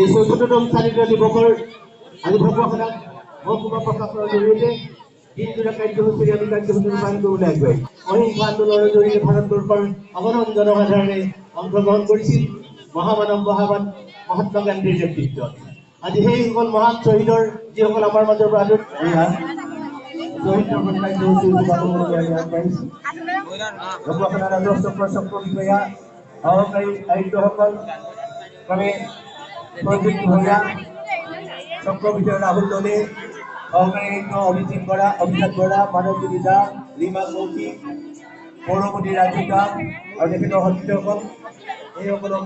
এই ৭৪তম স্বাধীনতা দিৱসৰ আজি ঢকুৱাখানাত মহকুমা প্ৰশাসনৰ জৰিয়তে দিনজোৰা কাৰ্যসূচীৰে আমি কাৰ্যসূচী ৰূপায়ণ কৰিবলৈ আগবাঢ়িম। অহিংস আন্দোলনৰ জৰিয়তে ভাৰতবৰ্ষৰ অগণন জনসাধাৰণে অংশগ্ৰহণ কৰিছিল মহামানৱ মহাত্মা গান্ধীৰ নেতৃত্বত। আজি সেইসকল মহান শ্বহীদৰ যিসকল আমাৰ মাজৰ পৰা শ্বহীদ কাৰ্যসূচী উদযাপনলৈকে আমি আগবাঢ়িছোঁ। ঢকুৱাখানা ৰাজহ চক্ৰৰ চক্ৰ বিষয়া সহকাৰী আয়ুক্তসকল ক্ৰমে প্ৰদীপ ভূঞা, চক্ৰ বিষয়া ৰাহুল দলে, সহকাৰী আয়ুক্ত অভিজিত বৰা, মানৱজ্যোতি দাস, ৰীমা কৌশিক, পৌৰপতি ৰাজীৱ দাস আৰু তেখেতৰ সতীৰ্থসকল এইসকলক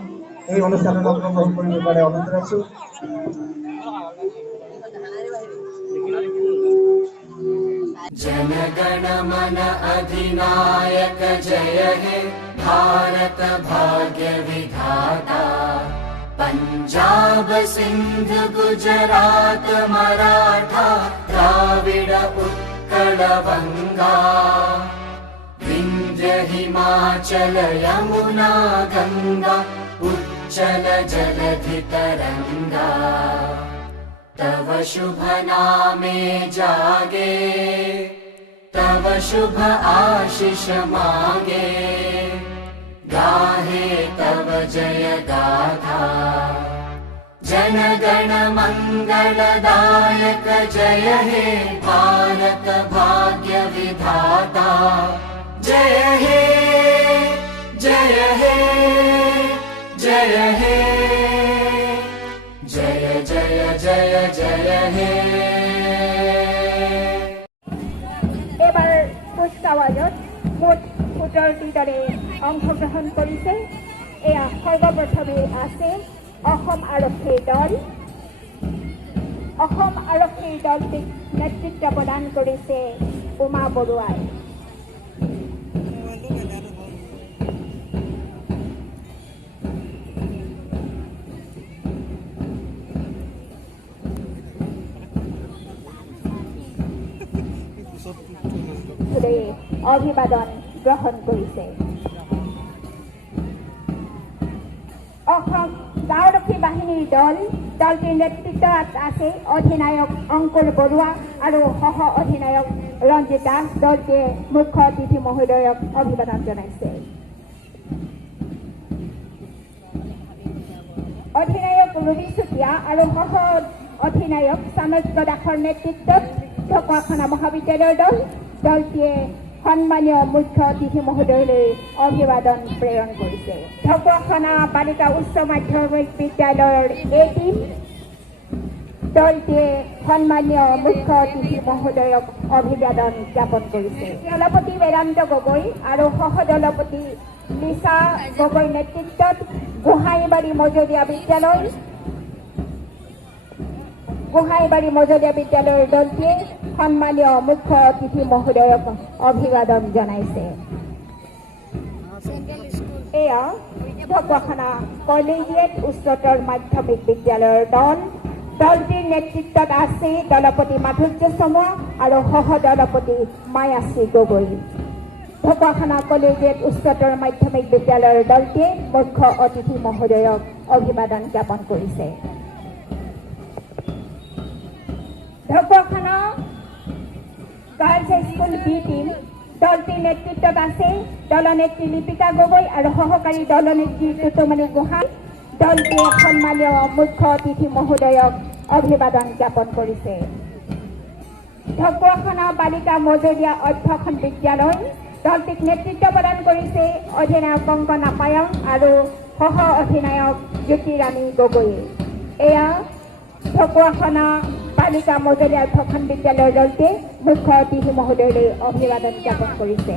এই অনুষ্ঠানত অংশগ্ৰহণ কৰিবৰ কাৰণে অনুৰোধ জনাইছোঁ। जनगण मन अधिनायक जय हे भारत भाग्य विधाता। पंजाब सिंध गुजरात मराठा द्राविड उत्कल बंगा। विंध्य हिमाचल यमुना गंगा उच्चल जलधि तरंगा। तव शुभ नामे जागे तव शुभ आशीष मांगे। गाहे तव जय गाथा जनगण मंगलदायक जय हे भारत भाग्य विधाता। जय हे जय हे जय हे जय जय जय जय हे। এবাৰ কুচকাৱাজত মুঠ ১৭টি দলে অংশগ্ৰহণ কৰিছে। এয়া সৰ্বপ্ৰথমে আছে অসম আৰক্ষীৰ দল। অসম আৰক্ষীৰ দলটিক নেতৃত্ব প্ৰদান কৰিছে উমা বৰুৱাই। অভিবাদন গ্ৰহণ কৰিছে। অসম গাঁওৰক্ষী বাহিনীৰ দলটিৰ নেতৃত্বত আছে অধিনায়ক অংকুৰ বৰুৱা আৰু সহ অধিনায়ক ৰঞ্জিত দাস। দলটিয়ে মুখ্য অতিথি মহোদয়ক অভিবাদন জনাইছে। অধিনায়ক ৰবি চুতীয়া আৰু সহ অধিনায়ক চাণক্য দাসৰ নেতৃত্বত ঢকুৱাখানা মহাবিদ্যালয়ৰ দলটিয়ে সন্মানীয় মুখ্য অতিথি মহোদয়লৈ অভিবাদন প্ৰেৰণ কৰিছে। ঢকুৱাখানা বালিকা উচ্চ মাধ্যমিক বিদ্যালয়ৰ এ টিম দলটিয়ে সন্মানীয় মুখ্য অতিথি মহোদয়ক অভিবাদন জ্ঞাপন কৰিছে। দলপতি বেদান্ত গগৈ আৰু সহ দলপতি লিচা গগৈ নেতৃত্বত গোহাঁইবাৰী মজলীয়া বিদ্যালয়ৰ দলটিয়ে সন্মানীয় মুখ্য অতিথি মহোদয়ক অভিবাদন জনাইছে। এয়া ঢকুৱাখানা কলেজিয়েট উচ্চতৰ মাধ্যমিক বিদ্যালয়ৰ দলটিৰ নেতৃত্বত আছে দলপতি মাধুৰ্য চমুৱা আৰু সহ দলপতি মায়াশ্ৰী গগৈ। ঢকুৱাখানা কলেজিয়েট উচ্চতৰ মাধ্যমিক বিদ্যালয়ৰ দলটিয়ে মুখ্য অতিথি মহোদয়ক অভিবাদন জ্ঞাপন কৰিছে। Dhakuakhana girls high school B team দলটিৰ নেতৃত্বত আছে দলনেত্ৰী লিপিকা গগৈ আৰু সহকাৰী দলনেত্ৰী টুটুমণি গোহাঁই। দলটিয়ে সন্মানীয় মুখ্য অতিথি মহোদয়ক অভিবাদন জ্ঞাপন কৰিছে। ঢকুৱাখানা বালিকা মজলীয়া অধ্যক্ষণ বিদ্যালয় দলটিক নেতৃত্ব প্ৰদান কৰিছে অধিনায়ক কংকনা পায়ং আৰু সহ অধিনায়ক জ্যোতিৰাণী গগৈয়ে। এয়া ঢকুৱাখানা বালিকা মজলীয়া অধ্যক্ষণ বিদ্যালয়ৰ দলটিয়ে মুখ্য অতিথি মহোদয়লৈ অভিবাদন জ্ঞাপন কৰিছে।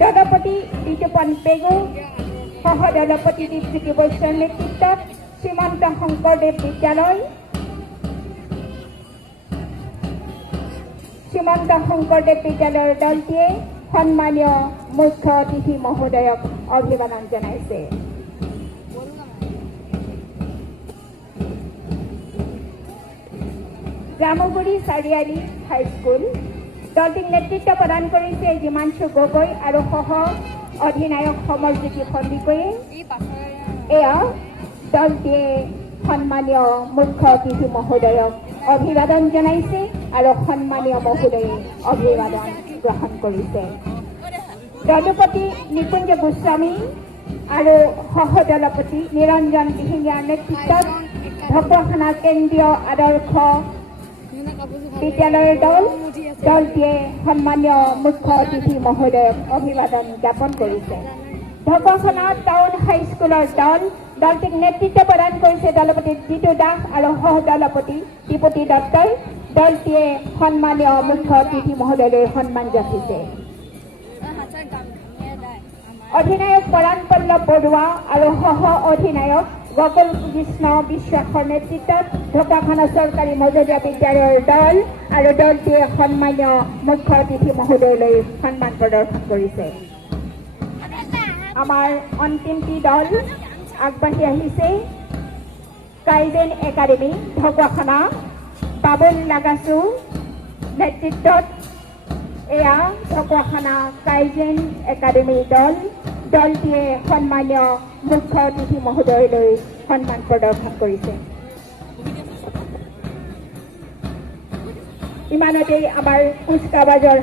দলপতি বিতুপন পেগু সহ দলপতি দীপজ্যোতি বৈশ্যৰ নেতৃত্বত শ্ৰীমন্ত শংকৰদেৱ বিদ্যালয়ৰ দলটিয়ে সন্মানীয় মুখ্য অতিথি মহোদয়ক অভিবাদন জনাইছে। জামুগুৰি চাৰিআলি হাইস্কুল দলটিক নেতৃত্ব প্ৰদান কৰিছে জীমাংশু গগৈ আৰু সহ অধিনায়ক সমৰজ্যোতি সন্দিকৈয়ে। এয়া দলটিয়ে সন্মানীয় মুখ্য অতিথি মহোদয়ক অভিবাদন জনাইছে আৰু সন্মানীয় মহোদয়ে অভিবাদন গ্ৰহণ কৰিছে। দলপতি নিকুঞ্জ গোস্বামী আৰু সহদলপতি নিৰঞ্জন দিহিঙীয়াৰ নেতৃত্বত ঢকুৱাখানা কেন্দ্ৰীয় আদৰ্শ বিদ্যালয়ৰ দলটিয়ে সন্মানীয় মুখ্য অতিথি মহোদয়ক অভিবাদন জ্ঞাপন কৰিছে। ঢকুৱাখানা টাউন হাইস্কুলৰ দলটিক নেতৃত্ব প্ৰদান কৰিছে দলপতি জিতু দাস আৰু সহদলপতি ত্ৰিপুতি দত্তই। দলটিয়ে সন্মানীয় মুখ্য অতিথি মহোদয়লৈ সন্মান যাচিছে। অধিনায়ক পৰাণ পল্লৱ বৰুৱা আৰু সহ অধিনায়ক গকুল কৃষ্ণ বিশ্বাসৰ নেতৃত্বত ঢকুৱাখানা চৰকাৰী মজলীয়া বিদ্যালয়ৰ দল আৰু দলটিয়ে সন্মানীয় মুখ্য অতিথি মহোদয়লৈ সন্মান প্ৰদৰ্শন কৰিছে। আমাৰ অন্তিমটি দল আগবাঢ়ি আহিছে। কাইজেন একাডেমী ঢকুৱাখানা বাবুল লাগাছু নেতৃত্বত এয়া ঢকুৱাখানা কাইজেন একাডেমীৰ দলটিয়ে সন্মানীয় মুখ্য অতিথি মহোদয়লৈ সন্মান প্ৰদৰ্শন কৰিছে। ইমানতেই আমাৰ কুচকাৱাজৰ